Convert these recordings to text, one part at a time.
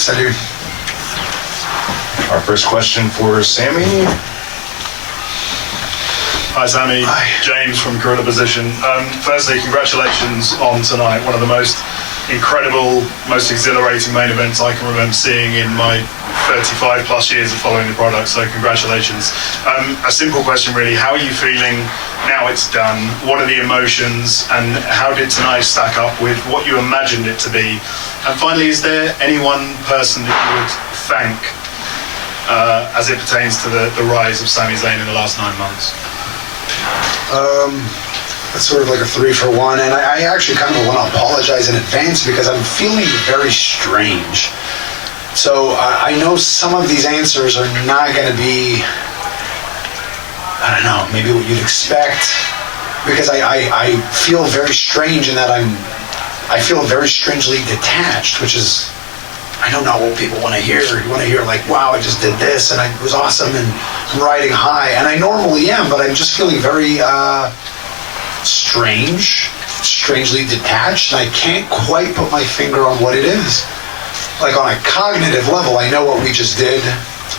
Salut. Our first question for Sami. Hi Sami, Hi. James from Gorilla Position. Firstly, congratulations on tonight. One of the most incredible, most exhilarating main events I can remember seeing in my 35 plus years of following the product, so congratulations. A simple question really, how are you feeling now it's done? What are the emotions and how did tonight stack up with what you imagined it to be? And finally, is there any one person that you would thank as it pertains to the rise of Sami Zayn in the last 9 months? It's sort of like a 3-for-1, and I actually kind of want to apologize in advance because I'm feeling very strange. So I know some of these answers are not going to be, I don't know, maybe what you'd expect, because I feel very strange in that I feel very strangely detached, which is, I don't know what people want to hear. You want to hear like, wow, I just did this and it was awesome and I'm riding high. And I normally am, but I'm just feeling very strangely detached. And I can't quite put my finger on what it is. Like on a cognitive level, I know what we just did.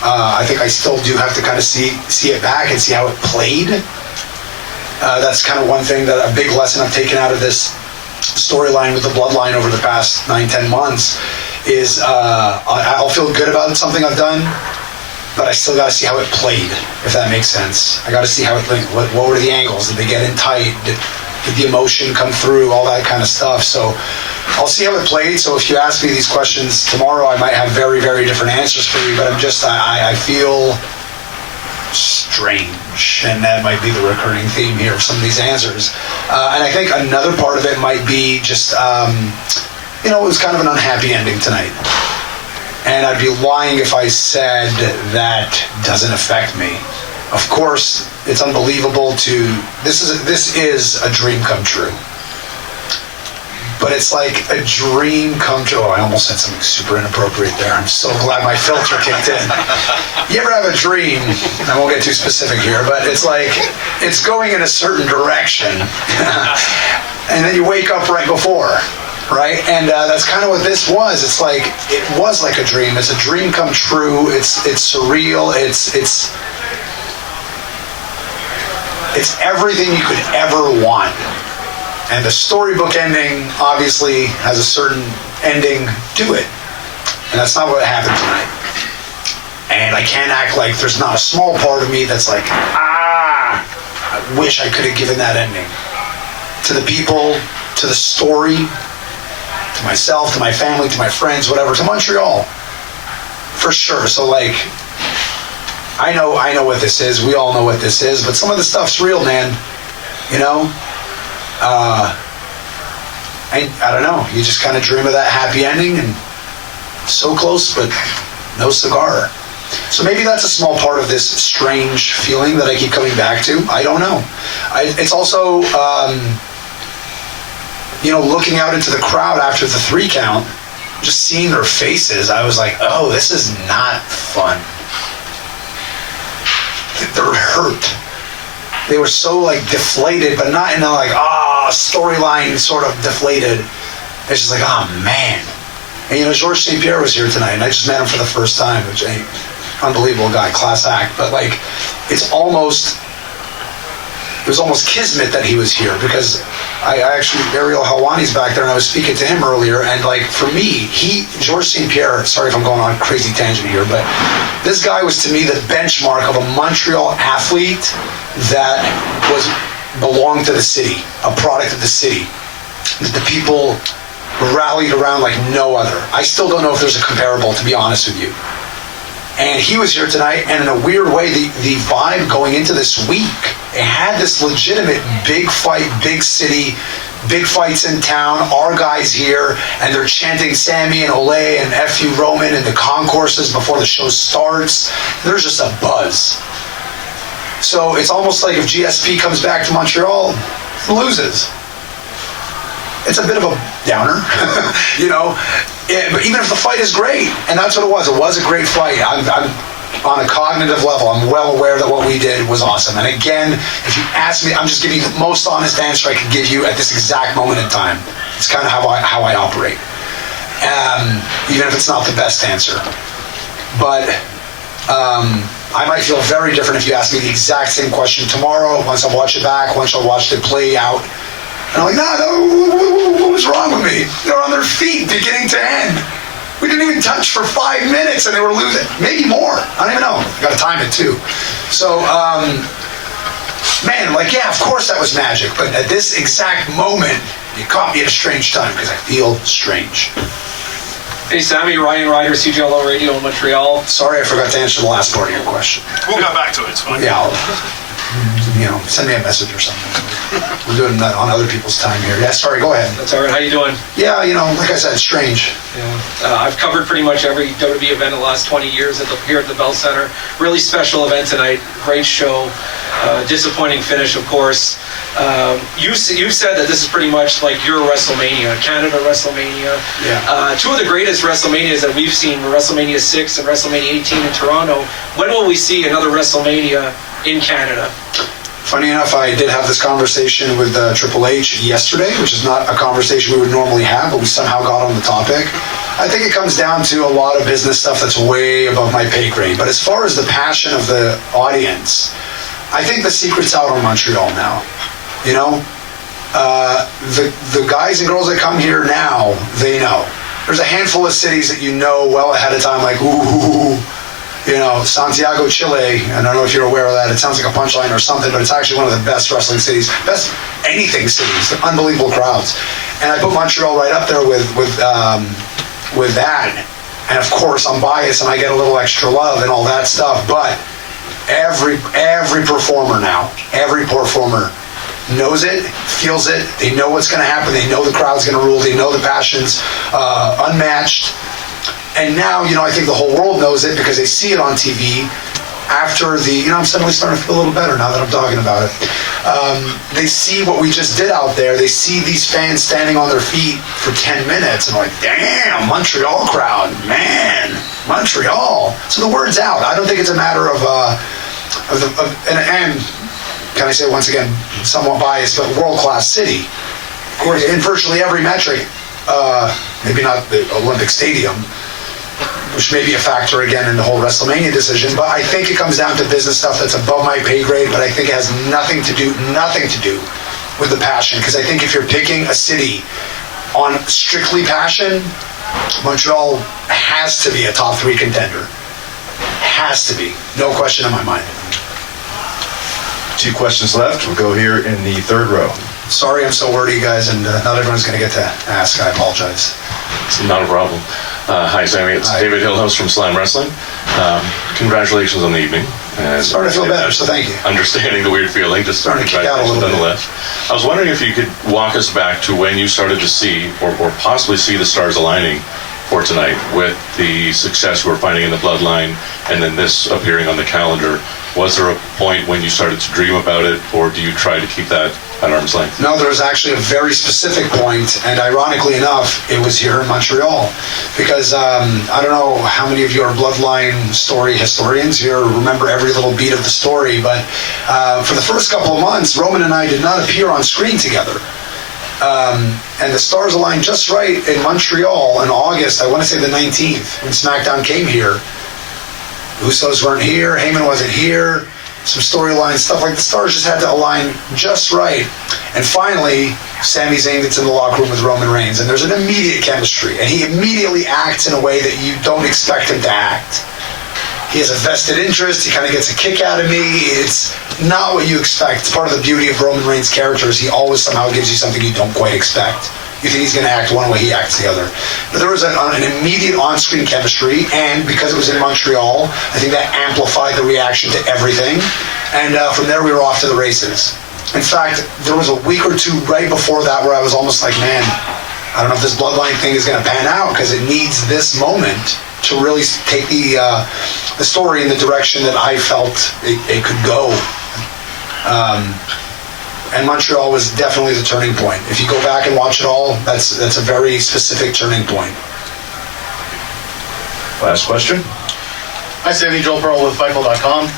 I think I still do have to kind of see it back and see how it played. That's kind of one thing, that a big lesson I've taken out of this storyline with the bloodline over the past 9-10 months is I'll feel good about something I've done, but I still got to see how it played, if that makes sense. I got to see how it played. What were the angles? Did they get in tight? Did the emotion come through? All that kind of stuff. So I'll see how it played. So if you ask me these questions tomorrow, I might have very, very different answers for you, but I feel strange, and that might be the recurring theme here of some of these answers. And I think another part of it might be just, it was kind of an unhappy ending tonight. And I'd be lying if I said that doesn't affect me. Of course, it's unbelievable this is a dream come true. But it's like a dream come true. Oh, I almost said something super inappropriate there. I'm so glad my filter kicked in. You ever have a dream, and I won't get too specific here, but it's like, it's going in a certain direction. And then you wake up right before, right? And that's kind of what this was. It's like, it was like a dream. It's a dream come true. It's surreal. It's everything you could ever want. And the storybook ending obviously has a certain ending to it. And that's not what happened tonight. And I can't act like there's not a small part of me that's like, I wish I could have given that ending. To the people, to the story, to myself, to my family, to my friends, whatever, to Montreal. For sure. So like, I know what this is. We all know what this is. But some of the stuff's real, man. You know? I don't know. You just kind of dream of that happy ending, and so close, but no cigar. So maybe that's a small part of this strange feeling that I keep coming back to. I don't know. It's also, looking out into the crowd after the 3 count, just seeing their faces, I was like, oh, this is not fun. They're hurt. They were so like deflated, but not in a like, storyline sort of deflated. It's just like, oh man. And Georges St. Pierre was here tonight, and I just met him for the first time, which is unbelievable guy, class act. But like, it was almost kismet that he was here, because I actually, Ariel Helwani's back there, and I was speaking to him earlier, and like, for me, Georges St. Pierre, sorry if I'm going on a crazy tangent here, but this guy was to me the benchmark of a Montreal athlete that belonged to the city, a product of the city. The people rallied around like no other. I still don't know if there's a comparable, to be honest with you. And he was here tonight, and in a weird way, the vibe going into this week, it had this legitimate big fight, big city, big fights in town, our guys here, and they're chanting Sami and Ole and F you Roman in the concourses before the show starts. There's just a buzz. So it's almost like if GSP comes back to Montreal, loses. It's a bit of a downer, but even if the fight is great, and that's what it was a great fight. I'm on a cognitive level, I'm well aware that what we did was awesome. And again, if you ask me, I'm just giving you the most honest answer I can give you at this exact moment in time. It's kind of how I operate. even if it's not the best answer. But I might feel very different if you ask me the exact same question tomorrow, once I watch it back, once I watched it play out. And I'm like, no, what was wrong with me? They were on their feet beginning to end. We didn't even touch for 5 minutes and they were losing. Maybe more. I don't even know. I got to time it too. So, man, like, yeah, of course that was magic. But at this exact moment, you caught me at a strange time because I feel strange. Hey, Sami, Ryan Ryder, CGLO Radio in Montreal. Sorry, I forgot to answer the last part of your question. We'll go back to it. It's fine. Yeah, send me a message or something. We're doing that on other people's time here. Yeah, sorry, go ahead. That's all right. How you doing? Yeah, like I said, strange. Yeah. I've covered pretty much every WWE event in the last 20 years here at the Bell Center. Really special event tonight. Great show. Disappointing finish, of course. You said that this is pretty much like your WrestleMania, Canada WrestleMania. Yeah. Two of the greatest WrestleManias that we've seen were WrestleMania 6 and WrestleMania 18 in Toronto. When will we see another WrestleMania in Canada? Funny enough, I did have this conversation with Triple H yesterday, which is not a conversation we would normally have, but we somehow got on the topic. I think it comes down to a lot of business stuff that's way above my pay grade. But as far as the passion of the audience, I think the secret's out on Montreal now. The guys and girls that come here now, they know. There's a handful of cities that you know well ahead of time, like, Santiago, Chile. I don't know if you're aware of that. It sounds like a punchline or something, but it's actually one of the best wrestling cities, best anything cities, unbelievable crowds. And I put Montreal right up there with that. And of course, I'm biased and I get a little extra love and all that stuff, but every performer now, every performer knows it, feels it, they know what's going to happen, they know the crowd's going to rule, they know the passion's unmatched. And now, I think the whole world knows it because they see it on TV after I'm suddenly starting to feel a little better now that I'm talking about it. They see what we just did out there. They see these fans standing on their feet for 10 minutes and like, damn, Montreal crowd, man, Montreal. So the word's out. I don't think it's a matter of and can I say once again, somewhat biased, but world-class city. Of course, in virtually every metric, maybe not the Olympic Stadium, which may be a factor again in the whole WrestleMania decision, but I think it comes down to business stuff that's above my pay grade, but I think it has nothing to do with the passion, because I think if you're picking a city on strictly passion, Montreal has to be a top 3 contender. Has to be. No question in my mind. 2 questions left. We'll go here in the third row. Sorry I'm so wordy, guys, and not everyone's going to get to ask. I apologize. It's not a problem. Hi, Sami. It's David Hillhouse from Slam Wrestling. Congratulations on the evening. Starting to feel better, so thank you. Understanding the weird feeling, just starting to kick out a little bit. Nonetheless. I was wondering if you could walk us back to when you started to see, or possibly see the stars aligning for tonight with the success you were finding in the Bloodline and then this appearing on the calendar. Was there a point when you started to dream about it, or do you try to keep that at arm's length? No, there was actually a very specific point, and ironically enough, it was here in Montreal. Because I don't know how many of you are Bloodline story historians here, remember every little beat of the story, but for the first couple of months, Roman and I did not appear on screen together. And the stars aligned just right in Montreal in August, I want to say the 19th, when SmackDown came here. Usos weren't here, Heyman wasn't here, some storyline stuff, like the stars just had to align just right. And finally, Sami Zayn gets in the locker room with Roman Reigns, and there's an immediate chemistry, and he immediately acts in a way that you don't expect him to act. He has a vested interest, he kind of gets a kick out of me. It's not what you expect. It's part of the beauty of Roman Reigns' character is he always somehow gives you something you don't quite expect. You think he's going to act one way, he acts the other. But there was an immediate on-screen chemistry, and because it was in Montreal, I think that amplified the reaction to everything. And from there, we were off to the races. In fact, there was a week or 2 right before that where I was almost like, man, I don't know if this Bloodline thing is going to pan out, because it needs this moment to really take the story in the direction that I felt it could go. And Montreal was definitely the turning point. If you go back and watch it all, that's a very specific turning point. Last question. Hi, Sami. Joel Pearl with Fightful.com.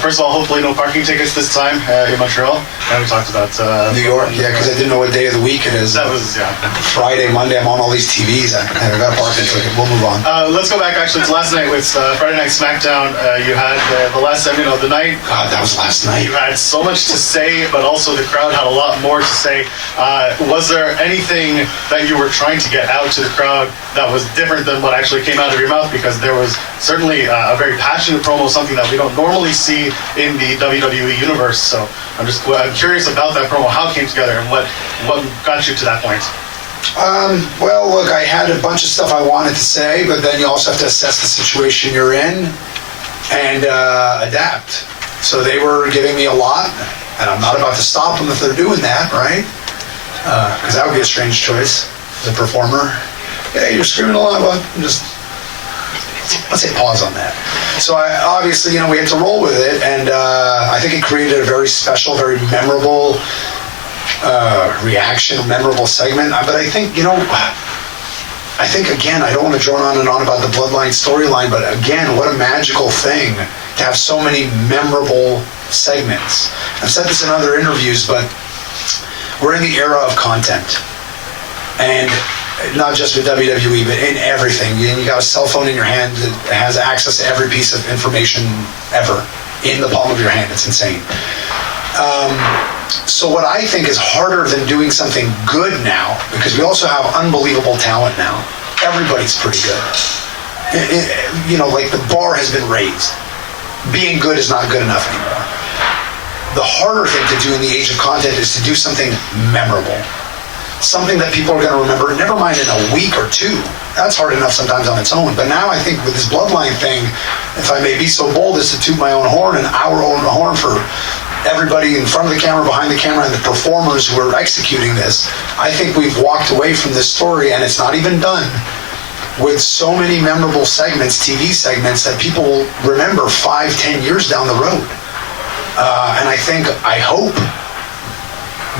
First of all, hopefully no parking tickets this time in Montreal. And we talked about New York, yeah, because I didn't know what day of the week it is. That was, yeah. Friday, Monday, I'm on all these TVs. I got a parking ticket. We'll move on. Let's go back actually to last night with Friday Night SmackDown. You had the last segment of the night. God, that was last night. You had so much to say, but also the crowd had a lot more to say. Was there anything that you were trying to get out to the crowd that was different than what actually came out of your mouth? Because there was certainly a very passionate promo, something that we don't normally see in the WWE universe. So I'm curious about that promo, how it came together, and what got you to that point. Well, look, I had a bunch of stuff I wanted to say, but then you also have to assess the situation you're in and adapt. So they were giving me a lot, and I'm not about to stop them if they're doing that, right? Because that would be a strange choice as a performer. Yeah, you're screaming a lot, but let's say pause on that. So obviously, we had to roll with it, and I think it created a very special, very memorable reaction, memorable segment. But I think, again, I don't want to drone on and on about the Bloodline storyline, but again, what a magical thing to have so many memorable segments. I've said this in other interviews, but we're in the era of content. And not just with WWE, but in everything. You got a cell phone in your hand that has access to every piece of information ever in the palm of your hand. It's insane. So what I think is harder than doing something good now, because we also have unbelievable talent now. Everybody's pretty good. Like the bar has been raised. Being good is not good enough anymore. The harder thing to do in the age of content is to do something memorable. Something that people are going to remember, never mind in a week or two. That's hard enough sometimes on its own. But now I think with this Bloodline thing, if I may be so bold as to toot my own horn and our own horn for everybody in front of the camera, behind the camera, and the performers who are executing this, I think we've walked away from this story, and it's not even done, with so many memorable segments, TV segments, that people will remember 5-10 years down the road. And I hope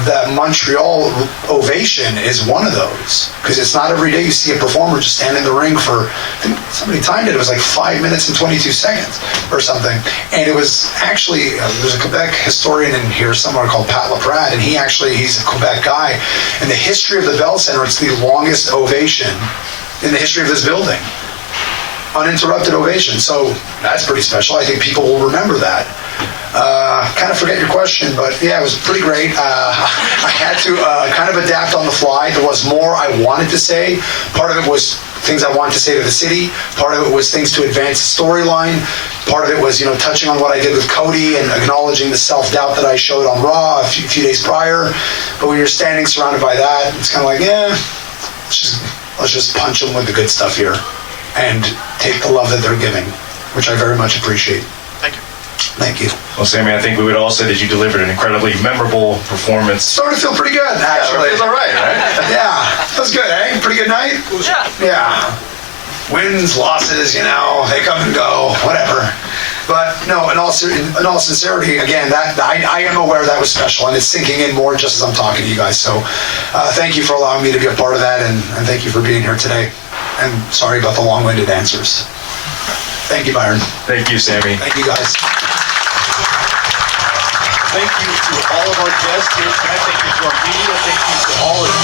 that Montreal ovation is one of those, because it's not every day you see a performer just stand in the ring for, I think somebody timed it was like 5 minutes and 22 seconds or something. And it was actually, there's a Quebec historian in here somewhere called Pat LaPrade, and he's a Quebec guy. In the history of the Bell Center, it's the longest ovation in the history of this building. Uninterrupted ovation. So that's pretty special. I think people will remember that. Kind of forget your question, but yeah, it was pretty great. I had to kind of adapt on the fly. There was more I wanted to say. Part of it was things I wanted to say to the city. Part of it was things to advance the storyline. Part of it was, touching on what I did with Cody and acknowledging the self-doubt that I showed on Raw a few days prior. But when you're standing surrounded by that, it's kind of like, let's just punch them with the good stuff here and take the love that they're giving, which I very much appreciate. Thank you. Well, Sami, I think we would all say that you delivered an incredibly memorable performance. Started to feel pretty good, actually. It was all right, right? Yeah, that was good, eh? Pretty good night? Yeah. Wins, losses, they come and go, whatever. But no, in all sincerity, again, that I am aware that was special, and it's sinking in more just as I'm talking to you guys. So thank you for allowing me to be a part of that, and thank you for being here today. And sorry about the long-winded answers. Thank you, Byron. Thank you, Sami. Thank you, guys. Thank you to all of our guests here tonight. Thank you to our media. Thank you to all of you